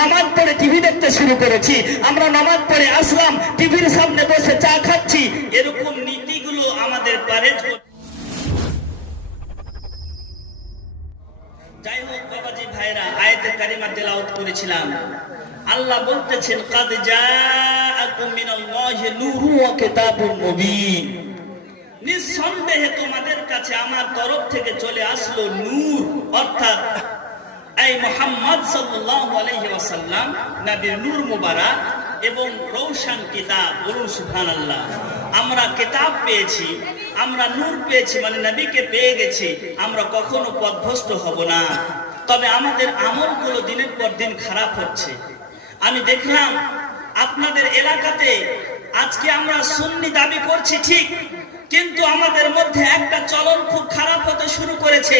নামাজ পড়ে টিভি দেখতে শুরু করেছি, আমরা নামাজ পড়ে আসলাম, টিভির সামনে বসে চা খাচ্ছি। এরকম নীতিগুলো আমাদের পারেজ। যাই হোক বাবাজি ভাইরা, আয়াতে কারিমা তেলাওয়াত করেছিলাম। আল্লাহ বলতেছেন কাদ জাআকুম মিনাল্লাহি নূরুন ওয়া কিতাবুম মুবিন, নিঃসন্দেহে তোমাদের কাছে আমার তরফ থেকে চলে আসলো নূর, অর্থাৎ এই মুহাম্মদ সাল্লাল্লাহু আলাইহি ওয়াসাল্লাম নবীর নূর মুবারক এবং রওশন কিতাব। বলুন সুবহানাল্লাহ। আমরা কিতাব পেয়েছি, আমরা নূর পেয়েছি, মানে নবীকে পেয়ে গেছি। আমরা কখনো পথভ্রষ্ট হব না। তবে আমাদের আমলগুলো দিনের পর দিন খারাপ হচ্ছে। আমি দেখলাম আপনাদের এলাকাতে আজকে আমরা সুন্নি দাবি করছি ঠিক, কিন্তু আমাদের মধ্যে একটা চলন খুব খারাপ হতে শুরু করেছে।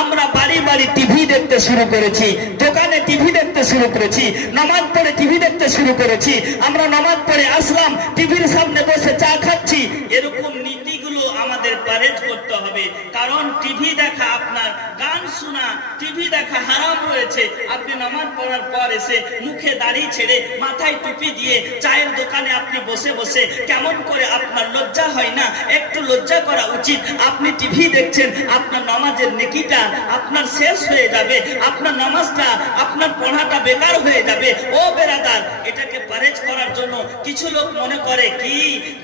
আমরা বাড়ি বাড়ি টিভি দেখতে শুরু করেছি, দোকানে টিভি দেখতে শুরু করেছি, নামাজ পড়ে টিভি দেখতে শুরু করেছি। আমরা নামাজ পড়ে আসলাম, টিভির সামনে বসে চা খাচ্ছি। এরকম নীতিগুলো আমাদের পারেজ করতে হবে। কারণ টিভি দেখা, আপনার গান শোনা, টিভি দেখা হারাম রয়েছে। আপনি নামাজ পড়ার পর এসে মুখে দাড়ি ছেড়ে মাথায় টুপি দিয়ে চায়ের দোকানে আপনি বসে বসে কেমন করে আপনার লজ্জা হয় না? একটু লজ্জা করা উচিত। আপনি টিভি দেখছেন, আপনার নামাজের নেকিটা আপনার শেষ হয়ে যাবে, আপনার নামাজটা, আপনার পড়াটা বেকার হয়ে যাবে। ও বেরাদার, এটাকে পারেজ করার জন্য কিছু লোক মনে করে কি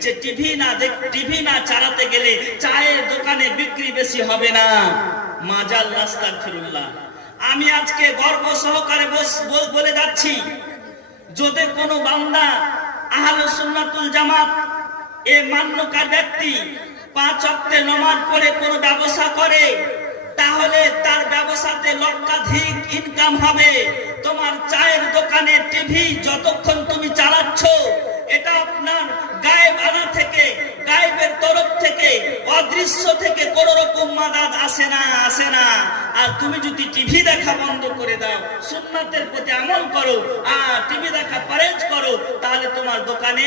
যে টিভি না চালাতে গেলে চায়ের দোকানে বিক্রি বেশি হবে না। মাজাল আস্তাগফিরুল্লাহ। আমি আজকে গর্ব সহকারে বলে যাচ্ছি, যদি কোনো বান্দা আহলুস সুন্নাতুল জামাত এ মান্যকার ব্যক্তি 5 ওয়াক্তে নামাজ পড়ে কোনো ব্যবসা করে, তাহলে তার ব্যবসাতে লক্ষাধিক ইনকাম হবে। তোমার চায়ের দোকানে টিভি যতক্ষণ তুমি চালাচ্ছ, এটা আপনার গায়েব আনা থেকে, গায়েবের তরফ থেকে, অদৃশ্য থেকে কোনো রকম মাদাদ আসে না। আর তুমি যদি টিভি দেখা বন্ধ করে দাও, সুন্নাতের প্রতি আমল করো, আর টিভি দেখা পারেজ করো, তাহলে তোমার দোকানে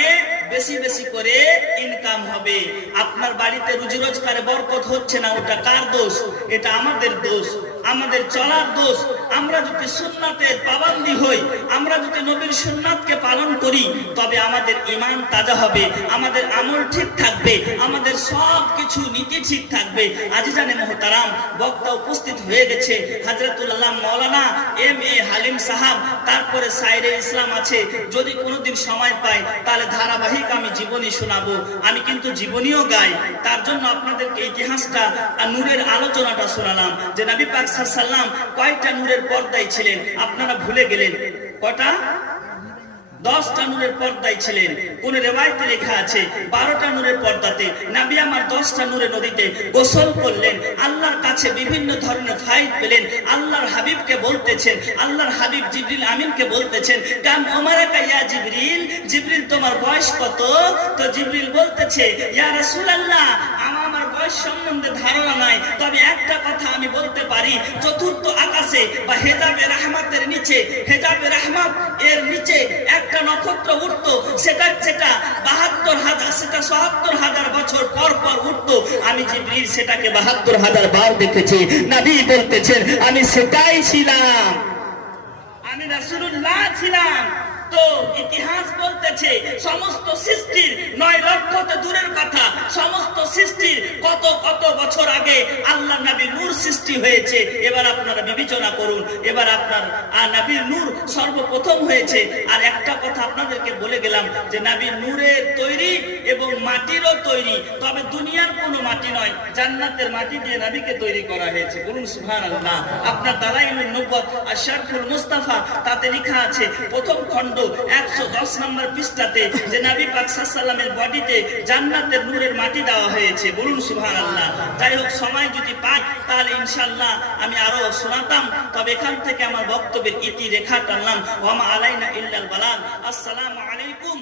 বেশি বেশি করে ইনকাম হবে। আপনার বাড়িতে রুজি রোজগারে বরকত হচ্ছে না, ওটা কার দোষ? এটা আমাদের দোষ, আমাদের চলার দোষ। আমরা যদি সুন্নাতের পাবন্দি হই, আমরা যদি নবীর সুন্নাতকে পালন করি, তবে আমাদের ঈমান তাজা হবে, আমাদের আমল ঠিক থাকবে, আমাদের সব কিছু নীতি ঠিক থাকবে। আজিজানে মুহতারাম, বক্তা উপস্থিত হয়ে গেছে হযরতুল আল্লামা মাওলানা এম.এ. হালিম সাহাব, তারপরে সাইরে ইসলাম আছে। যদি কোনোদিন সময় পাই তাহলে ধারাবাহিক আমি জীবনী শোনাবো। আমি কিন্তু জীবনীও গাই, তার জন্য আপনাদেরকে ইতিহাসটা আর নূরের আলোচনাটা শোনালাম যে নবী পাক সাল্লাল্লাহু আলাইহি ওয়াসাল্লাম কয়টা নূরের পর্দায় ছিলেন। আপনারা ভুলে গেলেন কয়টা? 10টা নূরের পর্দায় ছিলেন। কোন রিওয়ায়াতে লেখা আছে 12টা নূরের পর্দাতে। নবী আমার 10টা নূরের নদীতে গোসল করলেন, আল্লাহর কাছে বিভিন্ন ধরনের ফায়দ পেলেন। আল্লাহর হাবিবকে বলতেছেন, আল্লাহর হাবিব জিবরিল আমিনকে বলতেছেন, কাম উমারাকা ইয়া জিবরিল, জিবরিল তোমার বয়স কত? তো জিবরিল বলতেছে, ইয়া রাসূলুল্লাহ, আমার বয়স সম্বন্ধে ধারণা নাই, তবে একটা কথা আমি বলতে পারি, চতুর্থ আকাশে বা হেজাবে রাহমাতের নিচে, হেজাবে রাহমাত এর নিচে একটা নক্ষত্র উঠতো, সেটা 72,000, সেটা 77,000 বছর পর পর উঠতো। আমি জিবরিল সেটাকে 72,000 বার দেখেছি। নবী বলতেছেন, আমি সেটাই ছিলাম, আমি রাসূলুল্লাহ ছিলাম। তো ইতিহাস বলতেছে সমস্ত সৃষ্টির 9 লক্ষতে দূরের কথা, সমস্ত সৃষ্টির কত কত বছর আগে আল্লাহ নবী নূর সৃষ্টি হয়েছে। এবার আপনারা বিবেচনা করুন, এবার আপনার নবীর নূর সর্বপ্রথম হয়েছে। আর একটা কথা আপনাদেরকে বলে গেলাম যে নবী নূরের তৈরি এবং মাটিরও তৈরি, তবে দুনিয়ার কোনো মাটি নয়, জান্নাতের মাটি দিয়ে নবীকে তৈরি করা হয়েছে। বলুন সুবহানাল্লাহ। আপনার দালাইলুন নবুওয়াত আর শারহুল মুস্তাফা, তাতে লেখা আছে প্রথম খণ্ড 110 নম্বর পৃষ্ঠাতে যে নবী পাক সাল্লাল্লাহু আলাইহি ওয়াসাল্লামের বডিতে জান্নাতের নূরের মাটি দেওয়া হয়েছে। বলুন সুবহানাল্লাহ। যাই হোক, সময় যদি পাই তাহলে ইনশাআল্লাহ আমি আরো শোনাতাম, তবে এখান থেকে আমার বক্তব্যের ইতি রেখা টানলাম। ওয়া মা আলাইনা ইল্লাল বালাগ। আসসালামু আলাইকুম।